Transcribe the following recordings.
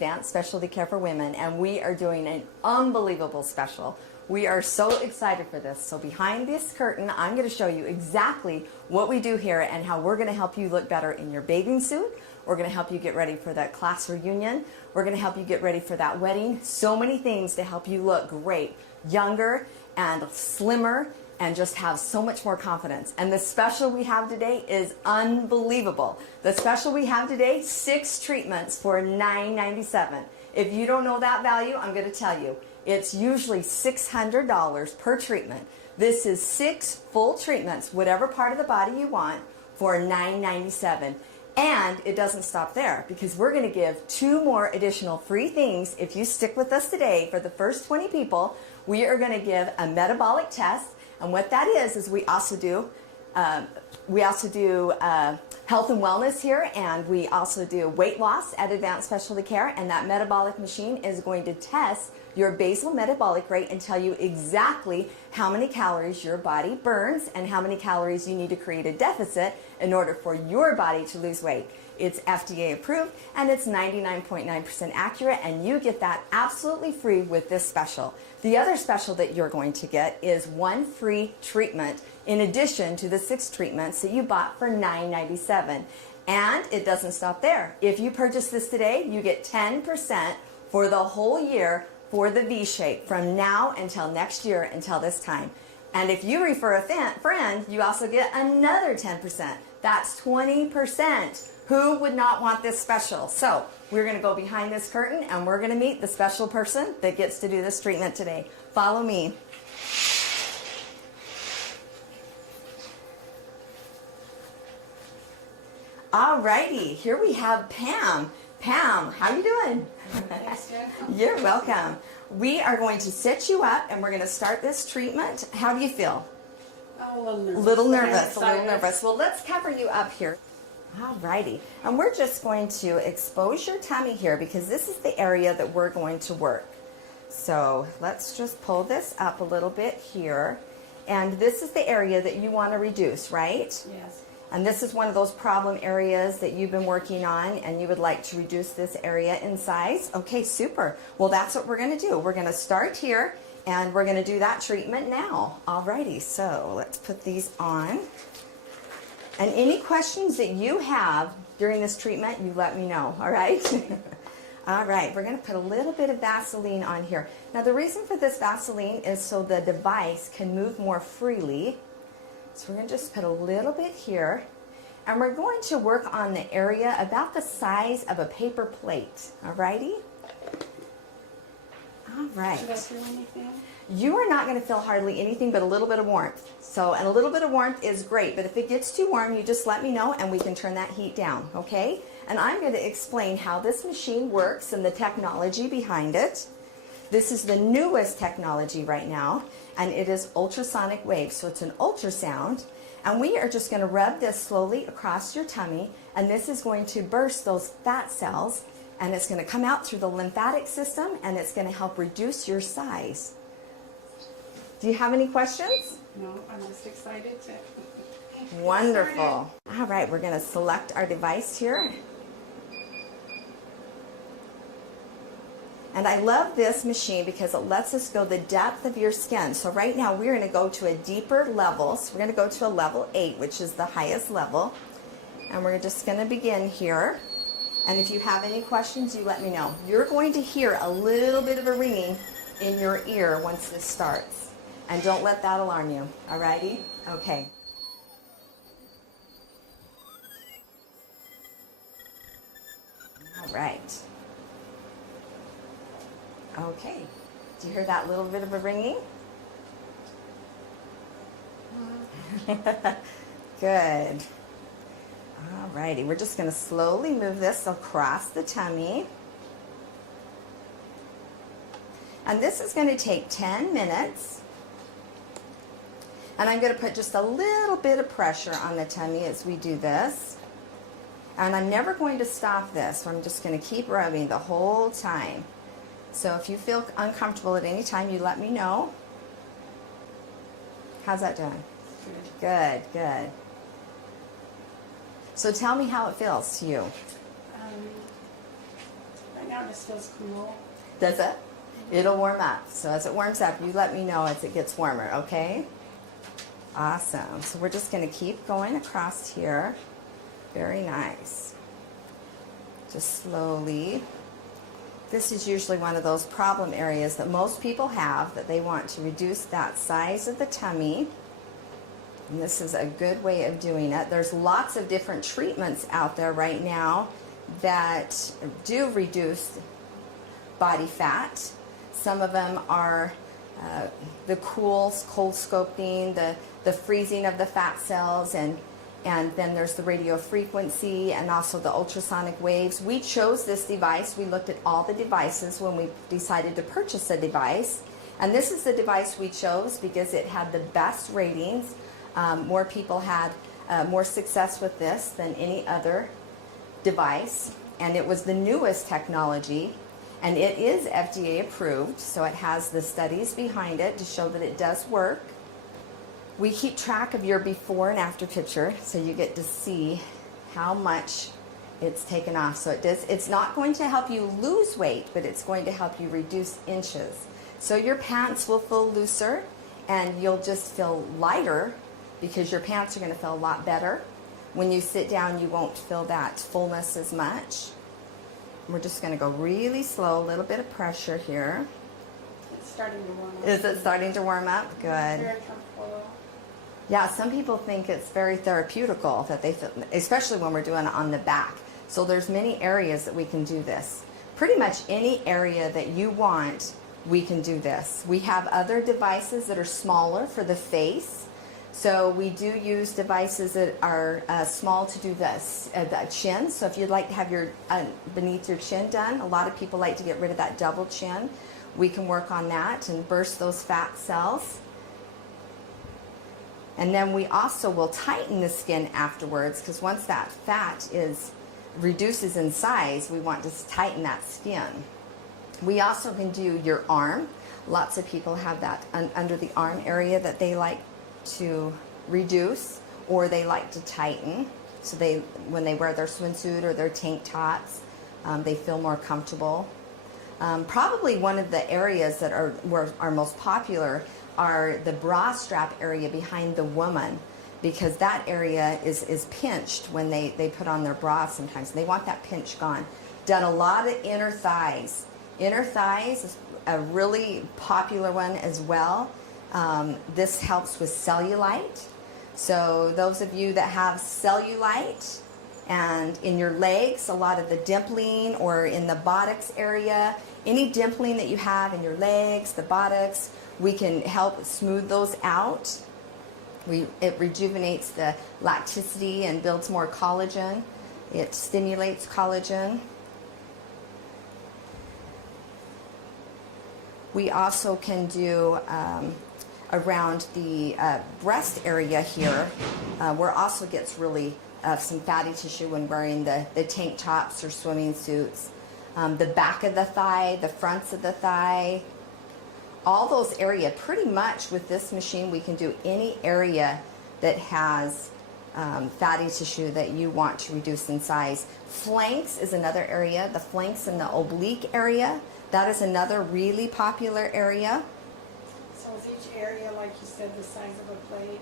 Advanced Specialty Care for Women, and we are doing an unbelievable special. We are so excited for this. So behind this curtain, I'm going to show you exactly what we do here and how we're going to help you look better in your bathing suit. We're going to help you get ready for that class reunion. We're going to help you get ready for that wedding. So many things to help you look great, younger and slimmer, and just have so much more confidence. And the special we have today is unbelievable. The special we have today, 6 treatments for $9.97. If you don't know that value, I'm going to tell you. It's usually $600 per treatment. This is 6 full treatments, whatever part of the body you want, for $9.97. And it doesn't stop there, because we're going to give 2 more additional free things if you stick with us today. For the first 20 people, we are going to give a metabolic test. And what that is we also do health and wellness here, and we also do weight loss at Advanced Specialty Care. And that metabolic machine is going to test your basal metabolic rate and tell you exactly how many calories your body burns and how many calories you need to create a deficit in order for your body to lose weight. It's FDA approved and it's 99.9% accurate, and you get that absolutely free with this special. The other special that you're going to get is 1 free treatment in addition to the 6 treatments that you bought for $9.97. And it doesn't stop there. If you purchase this today, you get 10% for the whole year for the V-Shape from now until next year, until this time. And if you refer a friend, you also get another 10%. That's 20%. Who would not want this special? So we're going to go behind this curtain and we're going to meet the special person that gets to do this treatment today. Follow me. Alrighty, here we have Pam. Pam, how you doing? You're welcome. We are going to set you up and we're going to start this treatment. How do you feel? Oh, a little nervous. A little nervous. Well, let's cover you up here. Alrighty, and we're just going to expose your tummy here because this is the area that we're going to work. So let's just pull this up a little bit here, and this is the area that you want to reduce, right? Yes. And this is one of those problem areas that you've been working on, and you would like to reduce this area in size. Okay, super. Well, that's what we're going to do. We're going to start here, and we're going to do that treatment now. Alrighty, so let's put these on. And any questions that you have during this treatment, you let me know, all right? All right, we're going to put a little bit of Vaseline on here. Now, the reason for this Vaseline is so the device can move more freely. So we're going to just put a little bit here. And we're going to work on the area about the size of a paper plate, all righty? All right. Should I feel anything? You are not going to feel hardly anything but a little bit of warmth. So, and a little bit of warmth is great, but if it gets too warm, you just let me know and we can turn that heat down, okay? And I'm going to explain how this machine works and the technology behind it. This is the newest technology right now, and it is ultrasonic waves. So it's an ultrasound, and we are just going to rub this slowly across your tummy, and this is going to burst those fat cells, and it's going to come out through the lymphatic system, and it's going to help reduce your size. Do you have any questions? No, I'm just excited to. Wonderful. All right, we're going to select our device here. And I love this machine because it lets us go the depth of your skin. So right now we're going to go to a deeper level. So we're going to go to a level 8, which is the highest level. And we're just going to begin here. And if you have any questions, you let me know. You're going to hear a little bit of a ringing in your ear once this starts. And don't let that alarm you, alrighty? Okay. All right. Okay. Do you hear that little bit of a ringing? Good. Alrighty, we're just going to slowly move this across the tummy. And this is going to take 10 minutes. And I'm going to put just a little bit of pressure on the tummy as we do this. And I'm never going to stop this, so I'm just going to keep rubbing the whole time. So if you feel uncomfortable at any time, you let me know. How's that doing? Good, good. So tell me how it feels to you. Right now it just feels cool. Does it? It'll warm up. So as it warms up, you let me know as it gets warmer, okay? Awesome. So we're just going to keep going across here. Very nice. Just slowly. This is usually one of those problem areas that most people have, that they want to reduce that size of the tummy. And this is a good way of doing it. There's lots of different treatments out there right now that do reduce body fat. Some of them are the cold sculpting, the freezing of the fat cells, and then there's the radiofrequency and also the ultrasonic waves. We chose this device. We looked at all the devices when we decided to purchase a device. And this is the device we chose because it had the best ratings. More people had more success with this than any other device. And it was the newest technology. And it is FDA approved, so it has the studies behind it to show that it does work. We keep track of your before and after picture, so you get to see how much it's taken off. So it's not going to help you lose weight, but it's going to help you reduce inches. So your pants will feel looser, and you'll just feel lighter because your pants are going to feel a lot better. When you sit down, you won't feel that fullness as much. We're just going to go really slow, a little bit of pressure here. It's starting to warm up. Is it starting to warm up? Good. Very comfortable. Yeah, some people think it's very therapeutical that they feel, especially when we're doing it on the back. So there's many areas that we can do this. Pretty much any area that you want, we can do this. We have other devices that are smaller for the face. So we do use devices that are small to do this, the chin. So if you'd like to have your beneath your chin done, a lot of people like to get rid of that double chin. We can work on that and burst those fat cells. And then we also will tighten the skin afterwards, because once that fat reduces in size, we want to tighten that skin. We also can do your arm. Lots of people have that under the arm area that they like to reduce, or they like to tighten. So when they wear their swimsuit or their tank tops, they feel more comfortable. Probably one of the areas that are most popular are the bra strap area behind the woman, because that area is pinched when they put on their bra sometimes. They want that pinch gone. Done a lot of inner thighs. Inner thighs is a really popular one as well. This helps with cellulite. So those of you that have cellulite, and in your legs, a lot of the dimpling, or in the buttocks area, any dimpling that you have in your legs, the buttocks, we can help smooth those out. It rejuvenates the elasticity and builds more collagen. It stimulates collagen. We also can do around the breast area here, where also gets really some fatty tissue when wearing the tank tops or swimming suits. The back of the thigh, the fronts of the thigh, all those areas. Pretty much with this machine, we can do any area that has fatty tissue that you want to reduce in size. Flanks is another area. The flanks and the oblique area, that is another really popular area. So is each area, like you said, the size of a plate?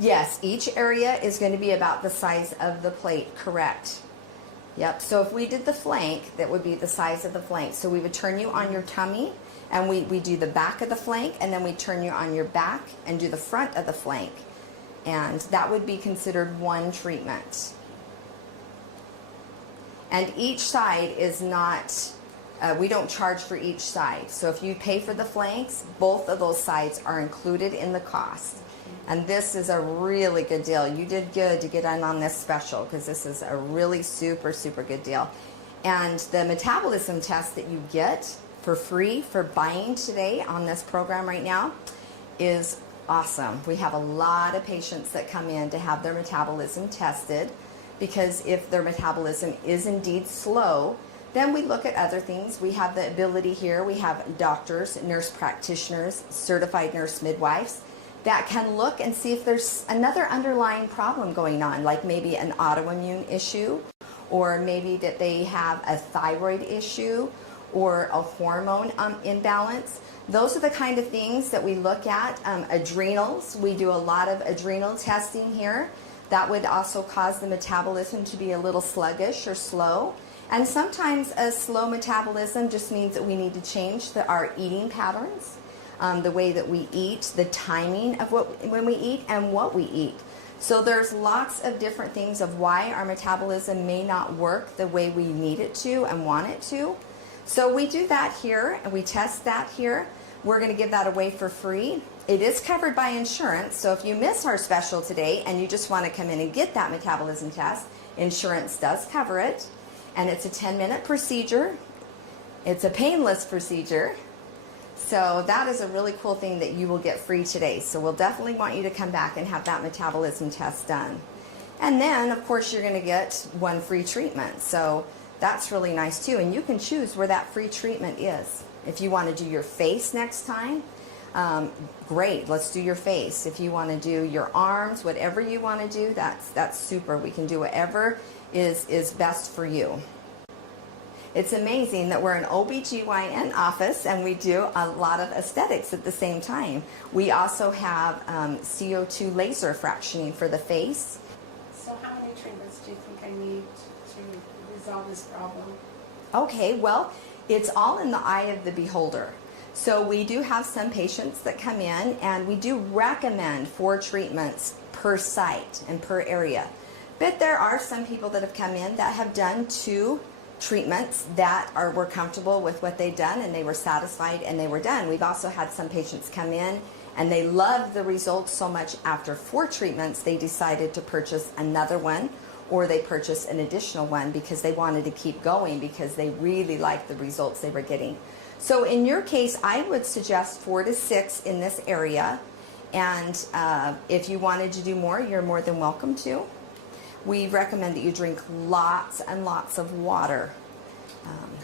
Yes, each area is going to be about the size of the plate, correct. Yep, so if we did the flank, that would be the size of the flank. So we would turn you on your tummy, and we do the back of the flank, and then we turn you on your back and do the front of the flank. And that would be considered one treatment. And each side is not, we don't charge for each side. So if you pay for the flanks, both of those sides are included in the cost. And this is a really good deal. You did good to get on this special, because this is a really super, super good deal. And the metabolism test that you get for free for buying today on this program right now is awesome. We have a lot of patients that come in to have their metabolism tested, because if their metabolism is indeed slow, then we look at other things. We have the ability here. We have doctors, nurse practitioners, certified nurse midwives that can look and see if there's another underlying problem going on, like maybe an autoimmune issue, or maybe that they have a thyroid issue or a hormone imbalance. Those are the kind of things that we look at. Adrenals, we do a lot of adrenal testing here. That would also cause the metabolism to be a little sluggish or slow. And sometimes a slow metabolism just means that we need to change our eating patterns, the way that we eat, the timing of when we eat and what we eat. So there's lots of different things of why our metabolism may not work the way we need it to and want it to. So we do that here and we test that here. We're going to give that away for free. It is covered by insurance, so if you miss our special today and you just want to come in and get that metabolism test, insurance does cover it. And it's a 10-minute procedure. It's a painless procedure. So that is a really cool thing that you will get free today. So we'll definitely want you to come back and have that metabolism test done. And then, of course, you're going to get one free treatment. So that's really nice too. And you can choose where that free treatment is. If you want to do your face next time, great, let's do your face. If you want to do your arms, whatever you want to do, that's super. We can do whatever is best for you. It's amazing that we're an OBGYN office and we do a lot of aesthetics at the same time. We also have CO2 laser fractioning for the face. So how many treatments do you think I need to resolve this problem? Okay, well, it's all in the eye of the beholder. So we do have some patients that come in and we do recommend 4 treatments per site and per area. But there are some people that have come in that have done 2 treatments that were comfortable with what they'd done and they were satisfied and they were done. We've also had some patients come in and they loved the results so much after 4 treatments they decided to purchase another one, or they purchased an additional one because they wanted to keep going because they really liked the results they were getting. So in your case, I would suggest 4 to 6 in this area. And if you wanted to do more, you're more than welcome to. We recommend that you drink lots and lots of water.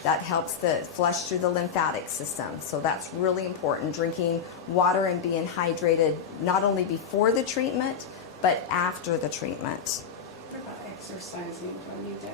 That helps the flush through the lymphatic system. So that's really important, drinking water and being hydrated not only before the treatment, but after the treatment. What about exercising? Do I need to?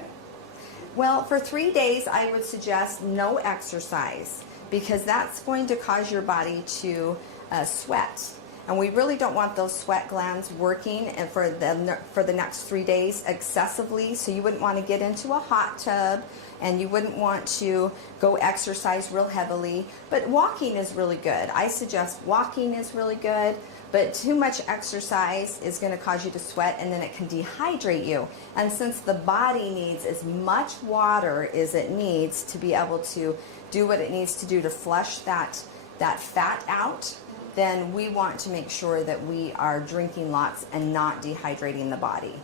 Well, for 3 days, I would suggest no exercise because that's going to cause your body to sweat. And we really don't want those sweat glands working for the next 3 days excessively. So you wouldn't want to get into a hot tub and you wouldn't want to go exercise real heavily. But walking is really good. I suggest walking is really good. But too much exercise is going to cause you to sweat and then it can dehydrate you. And since the body needs as much water as it needs to be able to do what it needs to do to flush that fat out, then we want to make sure that we are drinking lots and not dehydrating the body.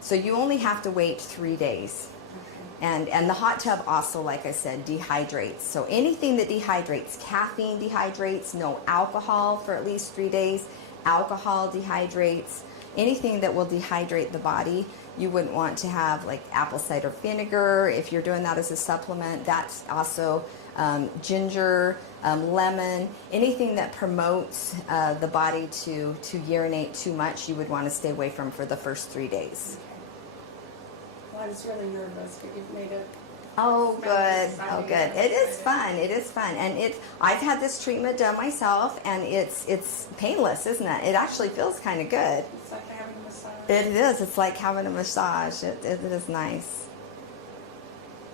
So you only have to wait 3 days. And the hot tub also, like I said, dehydrates. So anything that dehydrates, caffeine dehydrates, no alcohol for at least 3 days. Alcohol dehydrates. Anything that will dehydrate the body, you wouldn't want to have like apple cider vinegar. If you're doing that as a supplement, that's also ginger, lemon, anything that promotes the body to urinate too much, you would want to stay away from for the first 3 days. Well, I was really nervous, but you've made it. Oh, good. Oh, good. It is fun. It is fun. And I've had this treatment done myself, and it's painless, isn't it? It actually feels kind of good. It's like having a massage. It is. It's like having a massage. It is nice.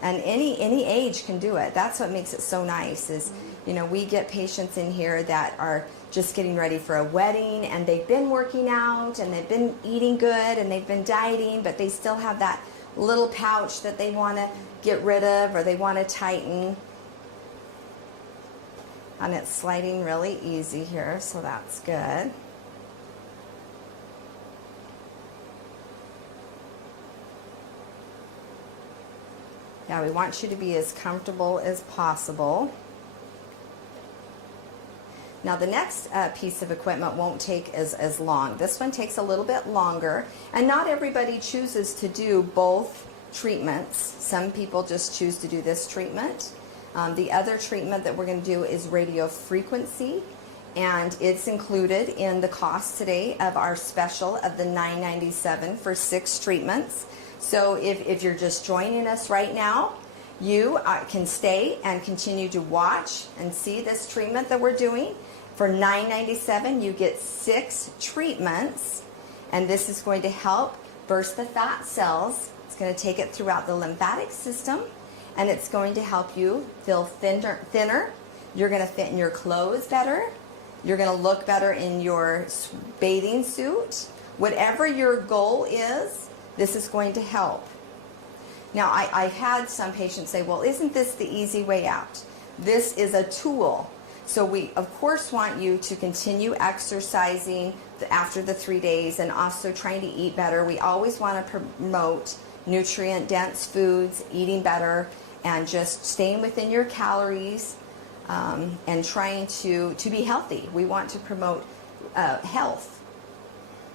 And any age can do it. That's what makes it so nice is, you know, we get patients in here that are just getting ready for a wedding and they've been working out and they've been eating good and they've been dieting, but they still have that little pouch that they want to get rid of or they want to tighten. And it's sliding really easy here, so that's good. Now we want you to be as comfortable as possible. Now the next piece of equipment won't take as long. This one takes a little bit longer, and not everybody chooses to do both treatments. Some people just choose to do this treatment. The other treatment that we're going to do is radiofrequency, and it's included in the cost today of our special of the $9.97 for 6 treatments. So if you're just joining us right now, you can stay and continue to watch and see this treatment that we're doing. For $9.97, you get 6 treatments, and this is going to help burst the fat cells. It's going to take it throughout the lymphatic system, and it's going to help you feel thinner. You're going to fit in your clothes better. You're going to look better in your bathing suit. Whatever your goal is, this is going to help. Now, I've had some patients say, well, isn't this the easy way out? This is a tool. So we, of course, want you to continue exercising after the 3 days and also trying to eat better. We always want to promote nutrient-dense foods, eating better, and just staying within your calories and trying to be healthy. We want to promote health.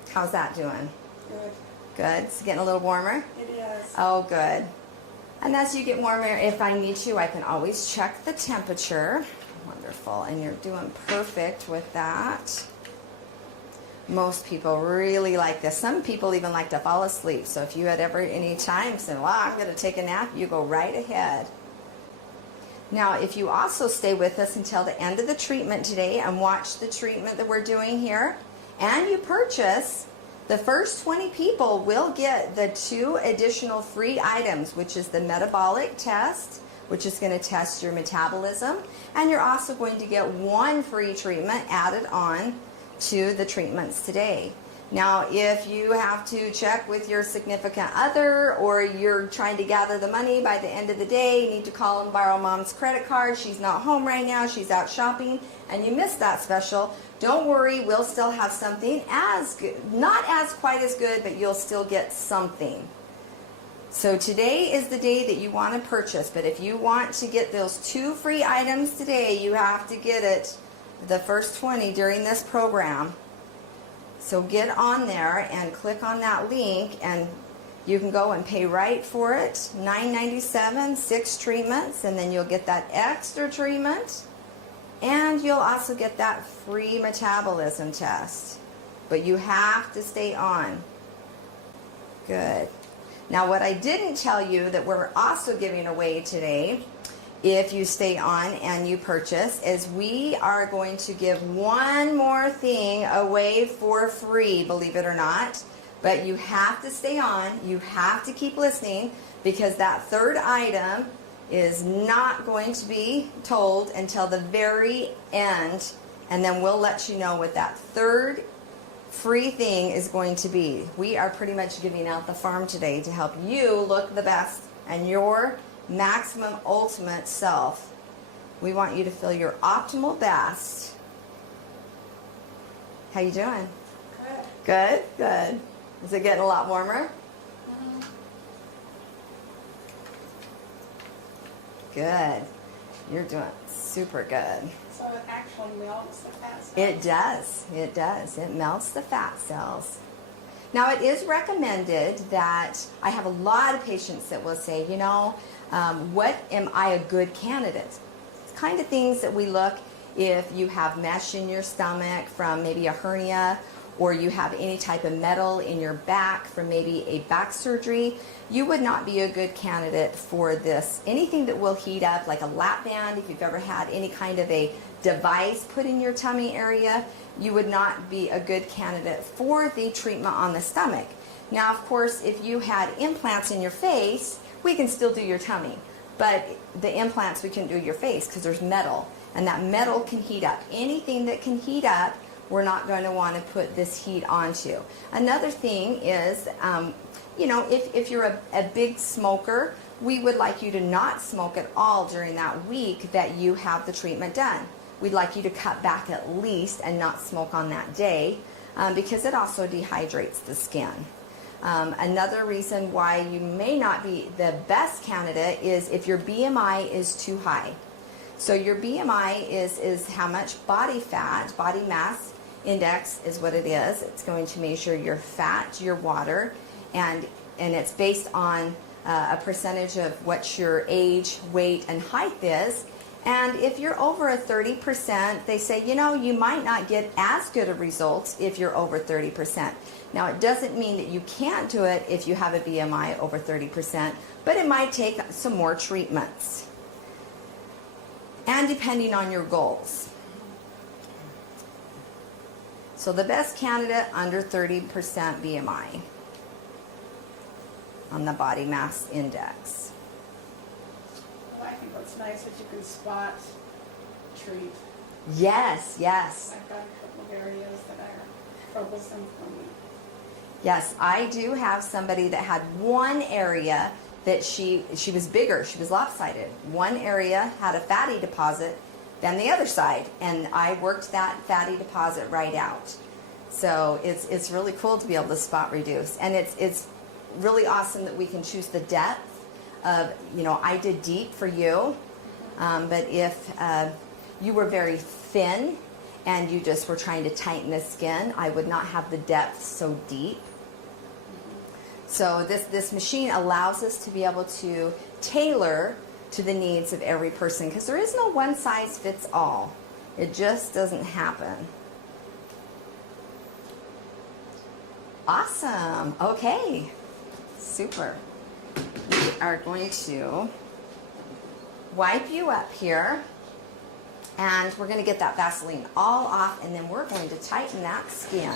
How's that doing? Good. Good. It's getting a little warmer? It is. Oh, good. And as you get warmer, if I need to, I can always check the temperature. Wonderful. And you're doing perfect with that. Most people really like this. Some people even like to fall asleep. So if you had ever any time said, well, I'm going to take a nap, you go right ahead. Now, if you also stay with us until the end of the treatment today and watch the treatment that we're doing here, and you purchase, the first 20 people will get the 2 additional free items, which is the Metabolic Test, which is going to test your metabolism, and you're also going to get 1 free treatment added on to the treatments today. Now, if you have to check with your significant other, or you're trying to gather the money by the end of the day, you need to call and borrow mom's credit card, she's not home right now, she's out shopping, and you missed that special, don't worry, we'll still have something as good, not as quite as good, but you'll still get something. So today is the day that you want to purchase, but if you want to get those 2 free items today, you have to get it the first 20 during this program. So get on there and click on that link, and you can go and pay right for it. $9.97, 6 treatments, and then you'll get that extra treatment, and you'll also get that free metabolism test. But you have to stay on. Good. Now, what I didn't tell you that we're also giving away today, if you stay on and you purchase, is we are going to give 1 more thing away for free, believe it or not. But you have to stay on. You have to keep listening, because that 3rd item is not going to be told until the very end, and then we'll let you know what that 3rd free thing is going to be. We are pretty much giving out the farm today to help you look the best and your maximum ultimate self. We want you to feel your optimal best. How you doing? Good. Good? Good. Is it getting a lot warmer? Mm-hmm. Good. You're doing super good. So it actually melts the fat cells? It does. It does. It melts the fat cells. Now, it is recommended that I have a lot of patients that will say, you know, what am I a good candidate? It's kind of things that we look if you have mesh in your stomach from maybe a hernia, or you have any type of metal in your back from maybe a back surgery, you would not be a good candidate for this. Anything that will heat up, like a lap band, if you've ever had any kind of a device put in your tummy area, you would not be a good candidate for the treatment on the stomach. Now, of course, if you had implants in your face, we can still do your tummy. But the implants, we can do your face because there's metal, and that metal can heat up. Anything that can heat up, we're not going to want to put this heat onto. Another thing is, you know, if you're a big smoker, we would like you to not smoke at all during that week that you have the treatment done. We'd like you to cut back at least and not smoke on that day, because it also dehydrates the skin. Another reason why you may not be the best candidate is if your BMI is too high. So your BMI is how much body fat, body mass index is what it is. It's going to measure your fat, your water, and it's based on a percentage of what your age, weight, and height is. And if you're over a 30%, they say, you know, you might not get as good a result if you're over 30%. Now, it doesn't mean that you can't do it if you have a BMI over 30%, but it might take some more treatments. And depending on your goals. So the best candidate under 30% BMI on the body mass index. Well, I think what's nice is you can spot treat. Yes, yes. I've got a couple of areas that are troublesome for me. Yes, I do have somebody that had one area that she was bigger, she was lopsided. One area had a fatty deposit than the other side, and I worked that fatty deposit right out. So it's really cool to be able to spot reduce, and it's really awesome that we can choose the depth of, you know, I did deep for you, but if you were very thin and you just were trying to tighten the skin, I would not have the depth so deep. So this machine allows us to be able to tailor to the needs of every person, because there is no one size fits all. It just doesn't happen. Awesome. Okay. Super. We are going to wipe you up here, and we're going to get that Vaseline all off, and then we're going to tighten that skin.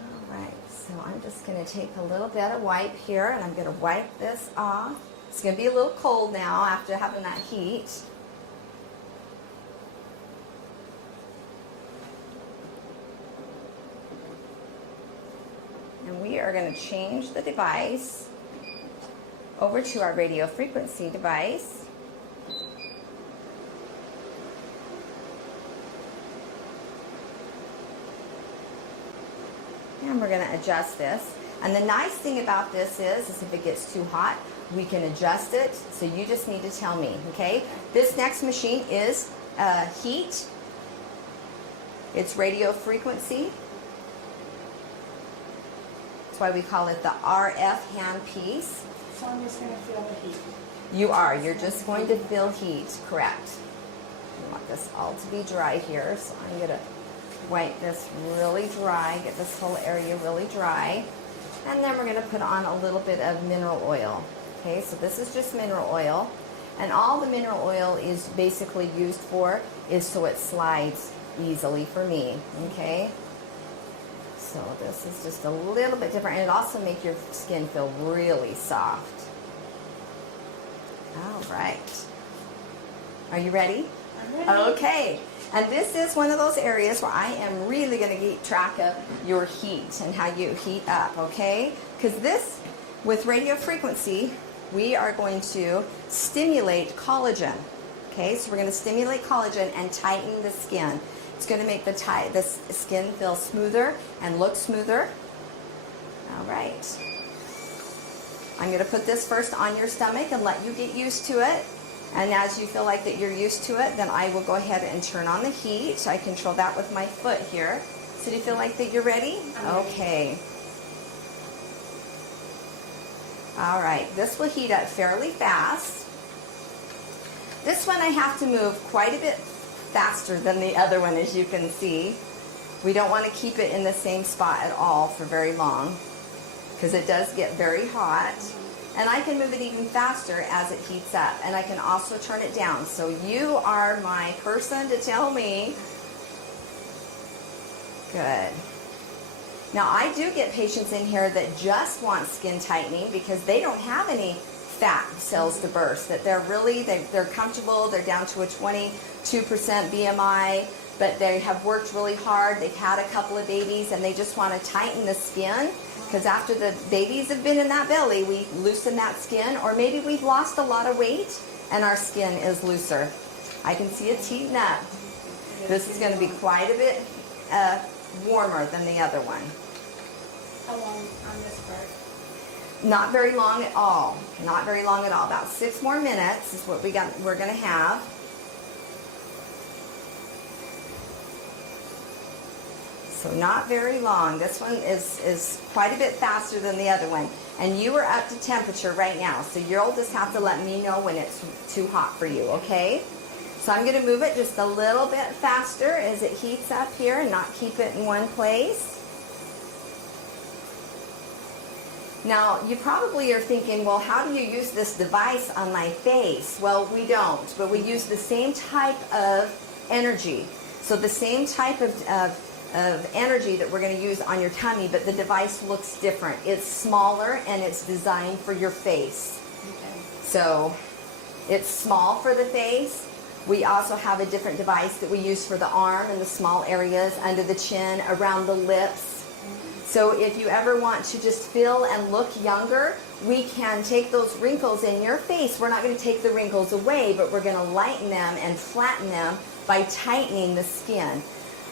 All right. So I'm just going to take a little bit of wipe here, and I'm going to wipe this off. It's going to be a little cold now after having that heat. And we are going to change the device over to our radiofrequency device. And we're going to adjust this. And the nice thing about this is if it gets too hot, we can adjust it. So you just need to tell me, okay? This next machine is heat. It's radio frequency. That's why we call it the RF handpiece. So I'm just going to feel the heat. You are. You're just going to feel heat, correct. We want this all to be dry here, so I'm going to wipe this really dry, get this whole area really dry. And then we're going to put on a little bit of mineral oil. Okay, so this is just mineral oil. And all the mineral oil is basically used for is so it slides easily for me. Okay, so this is just a little bit different, and it also makes your skin feel really soft. All right. Are you ready? I'm ready. Okay. And this is one of those areas where I am really going to keep track of your heat and how you heat up, okay? Because this, with radio frequency, we are going to stimulate collagen. Okay, so we're going to stimulate collagen and tighten the skin. It's going to make the skin feel smoother and look smoother. All right. I'm going to put this first on your stomach and let you get used to it. And as you feel like that you're used to it, then I will go ahead and turn on the heat. I control that with my foot here. So do you feel like that you're ready? Okay. All right, this will heat up fairly fast. This one I have to move quite a bit faster than the other one, as you can see. We don't want to keep it in the same spot at all for very long, because it does get very hot. And I can move it even faster as it heats up. And I can also turn it down. So you are my person to tell me. Good. Now I do get patients in here that just want skin tightening because they don't have any fat cells to burst. That they're comfortable. They're down to a 22% BMI. But they have worked really hard. They've had a couple of babies and they just want to tighten the skin. Because after the babies have been in that belly, we loosen that skin, or maybe we've lost a lot of weight and our skin is looser. I can see it's heating up. This is going to be quite a bit warmer than the other one. How long on this part? Not very long at all. Not very long at all. About 6 more minutes is what we're going to have. So not very long. This one is quite a bit faster than the other one. And you are up to temperature right now, so you'll just have to let me know when it's too hot for you, okay? So I'm going to move it just a little bit faster as it heats up here and not keep it in one place. Now, you probably are thinking, well, how do you use this device on my face? Well, we don't, but we use the same type of energy. So the same type of energy that we're going to use on your tummy, but the device looks different. It's smaller and it's designed for your face. Okay. So it's small for the face. We also have a different device that we use for the arm and the small areas under the chin, around the lips. So if you ever want to just feel and look younger, we can take those wrinkles in your face. We're not going to take the wrinkles away, but we're going to lighten them and flatten them by tightening the skin.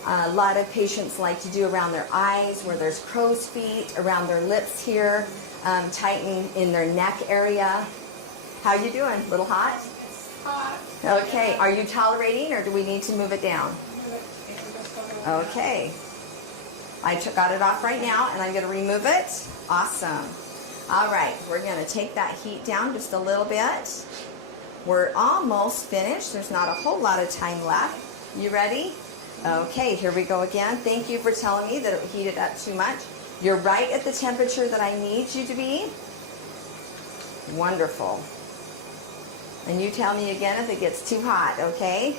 A lot of patients like to do around their eyes where there's crow's feet, around their lips here, tighten in their neck area. How you doing? A little hot? It's hot. Okay. Are you tolerating or do we need to move it down? Okay. I got it off right now and I'm going to remove it. Awesome. All right. We're going to take that heat down just a little bit. We're almost finished. There's not a whole lot of time left. You ready? Okay, here we go again. Thank you for telling me that it heated up too much. You're right at the temperature that I need you to be. Wonderful. And you tell me again if it gets too hot, okay?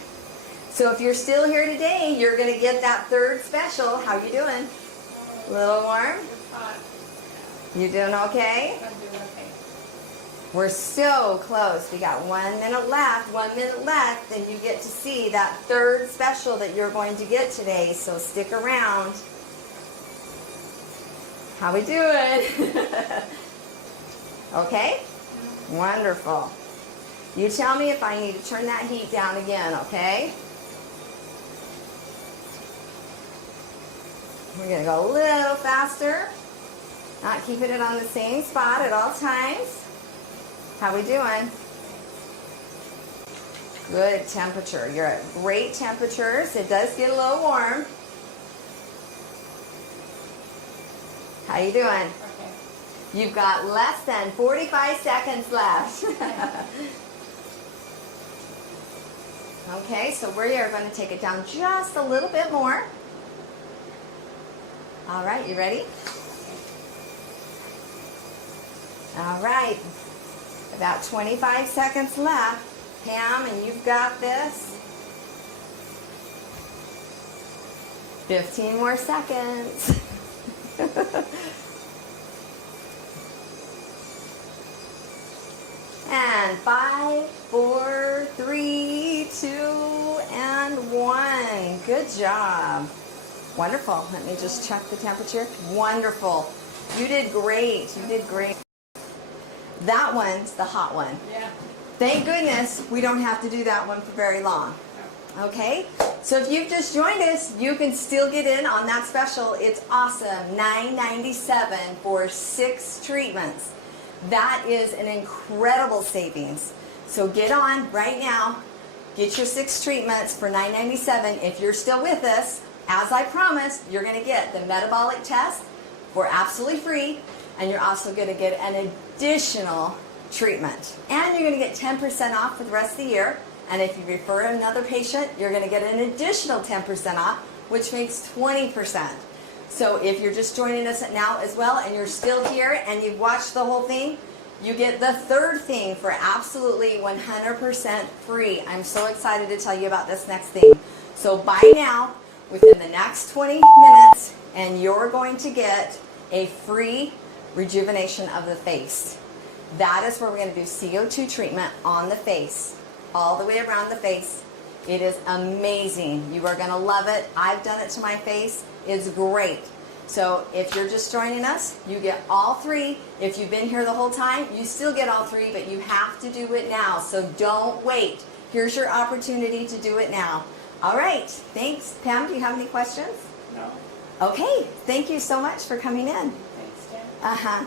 So if you're still here today, you're going to get that third special. How you doing? A little warm? It's hot. You doing okay? I'm doing okay. We're so close. We got 1 minute left. 1 minute left, and you get to see that third special that you're going to get today. So stick around. How we doing? Okay? Wonderful. You tell me if I need to turn that heat down again, okay? We're going to go a little faster. Not keeping it on the same spot at all times. How we doing? Good temperature. You're at great temperatures. It does get a little warm. How you doing? Okay. You've got less than 45 seconds left. Okay, so we are going to take it down just a little bit more. All right, you ready? All right, about 25 seconds left. Pam, and you've got this. 15 more seconds. And 5, 4, 3, 2, and 1. Good job. Wonderful. Let me just check the temperature. Wonderful. You did great. You did great. That one's the hot one. Yeah. Thank goodness we don't have to do that one for very long. Okay? So if you've just joined us, you can still get in on that special. It's awesome. $9.97 for 6 treatments. That is an incredible savings. So get on right now. Get your 6 treatments for $9.97. If you're still with us, as I promised, you're going to get the Metabolic Test for absolutely free, and you're also going to get an additional treatment. And you're going to get 10% off for the rest of the year. And if you refer another patient, you're going to get an additional 10% off, which makes 20%. So if you're just joining us now as well and you're still here and you've watched the whole thing, you get the third thing for absolutely 100% free. I'm so excited to tell you about this next thing. So buy now within the next 20 minutes and you're going to get a free rejuvenation of the face. That is where we're going to do CO2 treatment on the face, all the way around the face. It is amazing. You are going to love it. I've done it to my face. It's great. So if you're just joining us, you get all 3. If you've been here the whole time, you still get all 3, but you have to do it now. So don't wait. Here's your opportunity to do it now. All right. Thanks. Pam, do you have any questions? No. Okay. Thank you so much for coming in. Thanks, Jen. Uh-huh.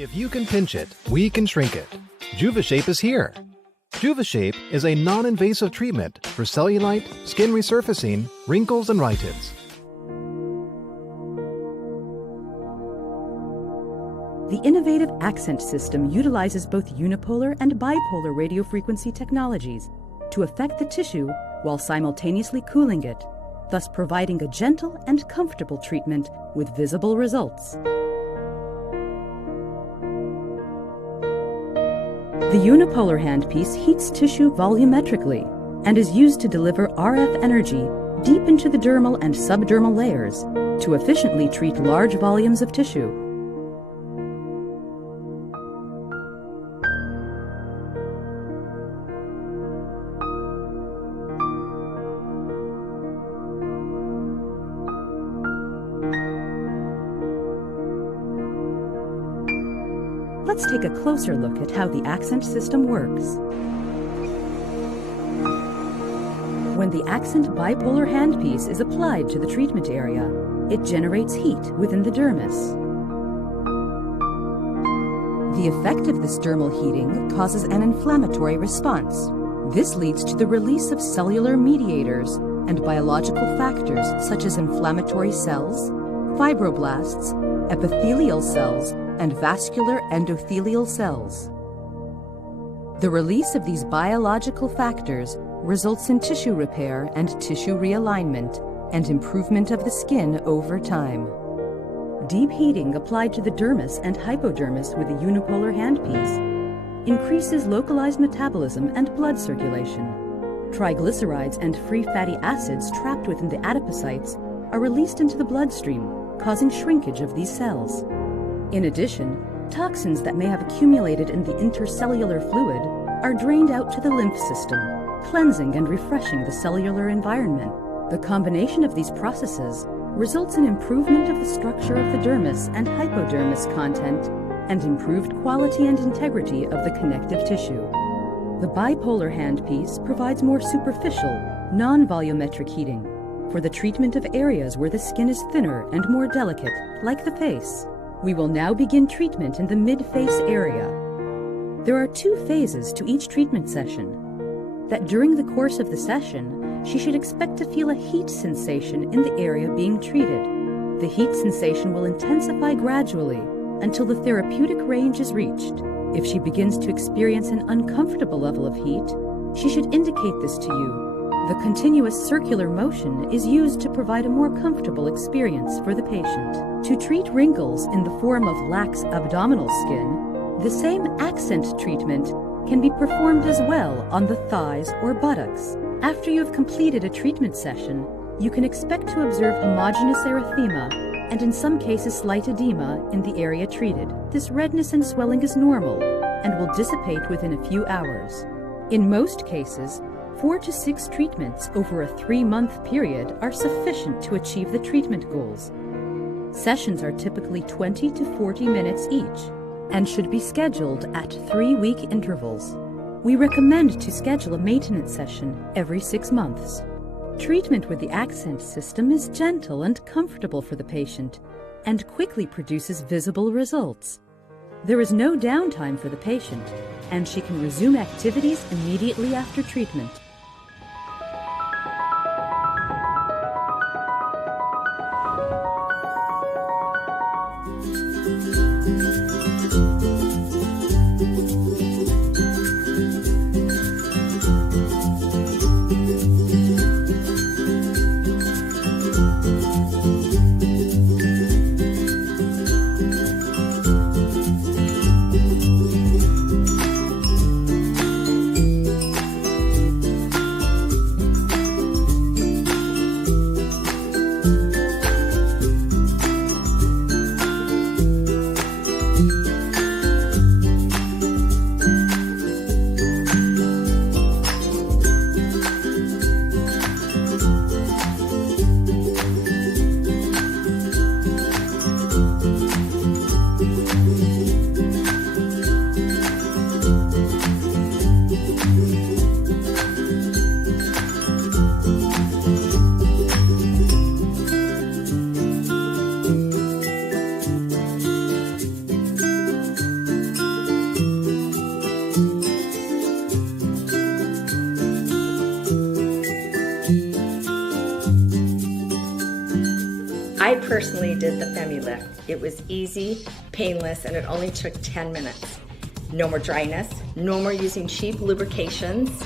If you can pinch it, we can shrink it. VShape is here. VShape is a non-invasive treatment for cellulite, skin resurfacing, wrinkles, and rhytids. The innovative accent system utilizes both unipolar and bipolar radiofrequency technologies to affect the tissue while simultaneously cooling it, thus providing a gentle and comfortable treatment with visible results. The unipolar handpiece heats tissue volumetrically and is used to deliver RF energy deep into the dermal and subdermal layers to efficiently treat large volumes of tissue. Let's take a closer look at how the accent system works. When the accent bipolar handpiece is applied to the treatment area, it generates heat within the dermis. The effect of this dermal heating causes an inflammatory response. This leads to the release of cellular mediators and biological factors such as inflammatory cells, fibroblasts, epithelial cells, and vascular endothelial cells. The release of these biological factors results in tissue repair and tissue realignment and improvement of the skin over time. Deep heating applied to the dermis and hypodermis with a unipolar handpiece increases localized metabolism and blood circulation. Triglycerides and free fatty acids trapped within the adipocytes are released into the bloodstream, causing shrinkage of these cells. In addition, toxins that may have accumulated in the intercellular fluid are drained out to the lymph system, cleansing and refreshing the cellular environment. The combination of these processes results in improvement of the structure of the dermis and hypodermis content and improved quality and integrity of the connective tissue. The bipolar handpiece provides more superficial, non-volumetric heating for the treatment of areas where the skin is thinner and more delicate, like the face. We will now begin treatment in the mid-face area. There are 2 phases to each treatment session. That during the course of the session, she should expect to feel a heat sensation in the area being treated. The heat sensation will intensify gradually until the therapeutic range is reached. If she begins to experience an uncomfortable level of heat, she should indicate this to you. The continuous circular motion is used to provide a more comfortable experience for the patient. To treat wrinkles in the form of lax abdominal skin, the same accent treatment can be performed as well on the thighs or buttocks. After you have completed a treatment session, you can expect to observe homogeneous erythema and in some cases slight edema in the area treated. This redness and swelling is normal and will dissipate within a few hours. In most cases, 4 to 6 treatments over a 3-month period are sufficient to achieve the treatment goals. Sessions are typically 20 to 40 minutes each and should be scheduled at 3-week intervals. We recommend to schedule a maintenance session every 6 months. Treatment with the accent system is gentle and comfortable for the patient and quickly produces visible results. There is no downtime for the patient, and she can resume activities immediately after treatment. I personally did the Femi lift. It was easy, painless, and it only took 10 minutes. No more dryness, no more using cheap lubrications,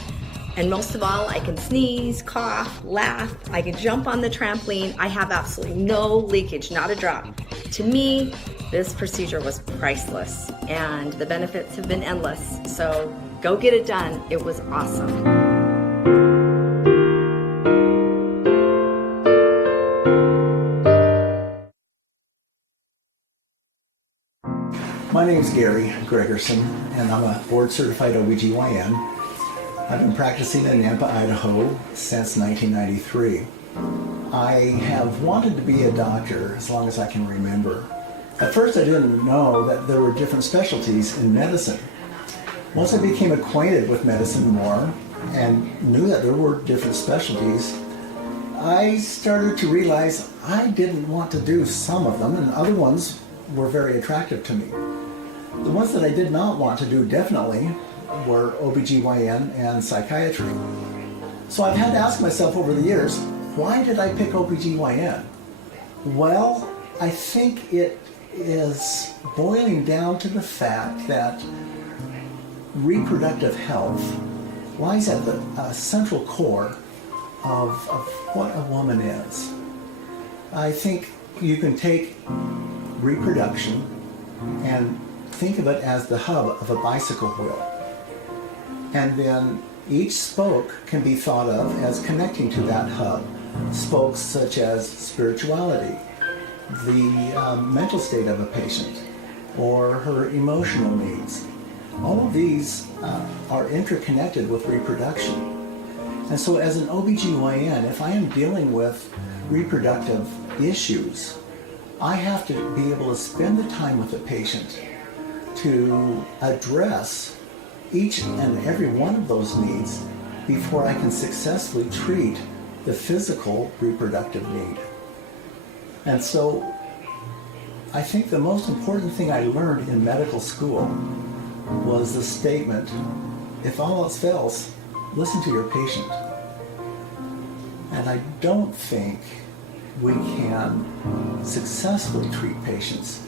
and most of all, I can sneeze, cough, laugh, I can jump on the trampoline. I have absolutely no leakage, not a drop. To me, this procedure was priceless, and the benefits have been endless. So go get it done. It was awesome. My name is Gary Gregerson, and I'm a board-certified OBGYN. I've been practicing in Nampa, Idaho since 1993. I have wanted to be a doctor as long as I can remember. At first, I didn't know that there were different specialties in medicine. Once I became acquainted with medicine more and knew that there were different specialties, I started to realize I didn't want to do some of them, and other ones were very attractive to me. The ones that I did not want to do definitely were OBGYN and psychiatry. So I've had to ask myself over the years, why did I pick OBGYN? Well, I think it is boiling down to the fact that reproductive health lies at the central core of what a woman is. I think you can take reproduction and think of it as the hub of a bicycle wheel. And then each spoke can be thought of as connecting to that hub. Spokes such as spirituality, the mental state of a patient, or her emotional needs. All of these are interconnected with reproduction. And so as an OBGYN, if I am dealing with reproductive issues, I have to be able to spend the time with the patient to address each and every one of those needs before I can successfully treat the physical reproductive need. And so I think the most important thing I learned in medical school was the statement, if all else fails, listen to your patient. And I don't think we can successfully treat patients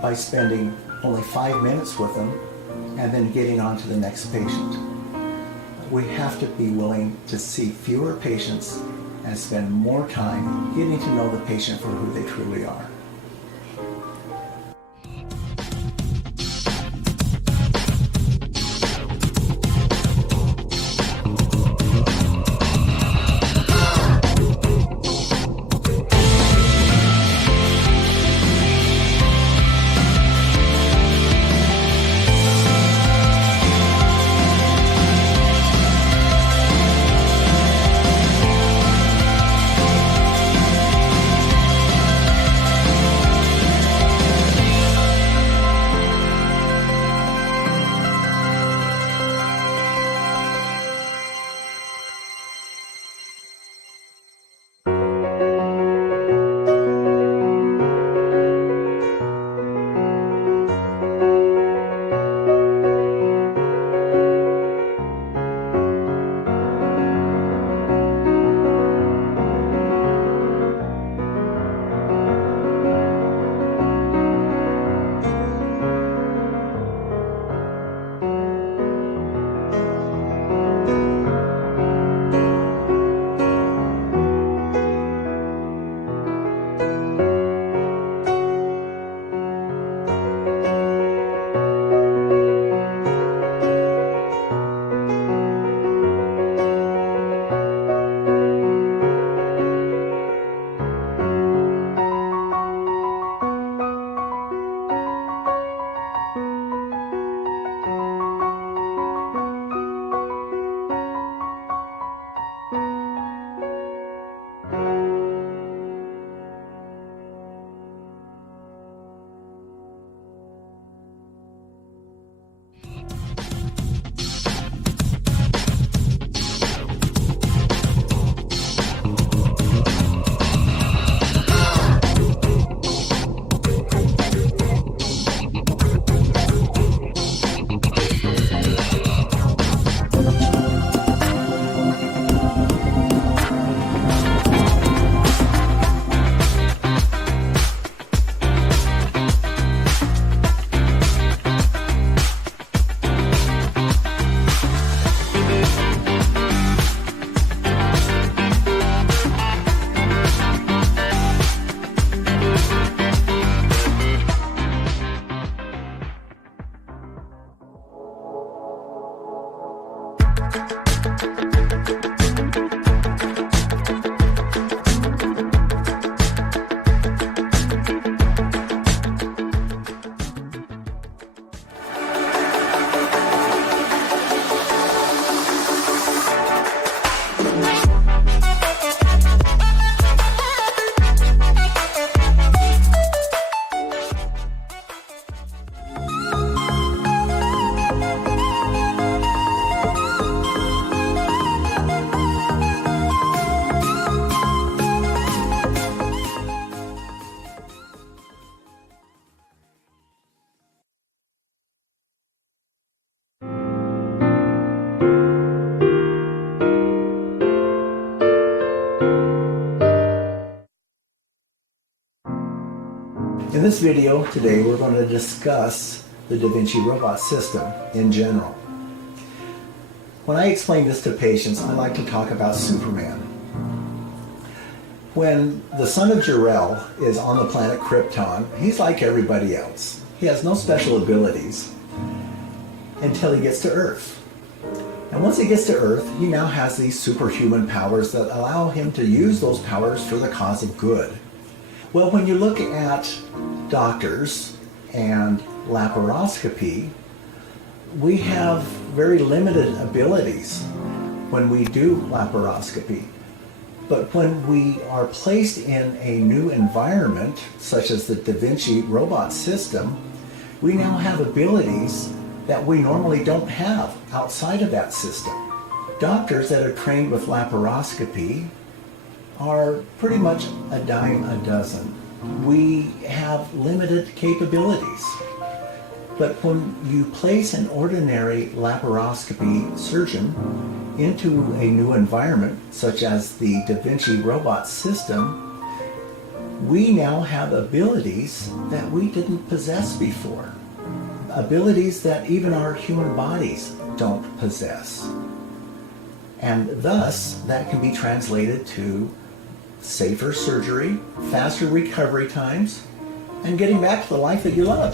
by spending only 5 minutes with them and then getting on to the next patient. We have to be willing to see fewer patients and spend more time getting to know the patient for who they truly are. In this video today, we're going to discuss the Davinci robot system in general. When I explain this to patients, I like to talk about Superman. When the son of Jor-El is on the planet Krypton, he's like everybody else. He has no special abilities until he gets to Earth. And once he gets to Earth, he now has these superhuman powers that allow him to use those powers for the cause of good. Well, when you look at doctors and laparoscopy, we have very limited abilities when we do laparoscopy. But when we are placed in a new environment, such as the Davinci robot system, we now have abilities that we normally don't have outside of that system. Doctors that are trained with laparoscopy are pretty much a dime a dozen. We have limited capabilities. But when you place an ordinary laparoscopy surgeon into a new environment, such as the Davinci robot system, we now have abilities that we didn't possess before. Abilities that even our human bodies don't possess. And thus, that can be translated to safer surgery, faster recovery times, and getting back to the life that you love.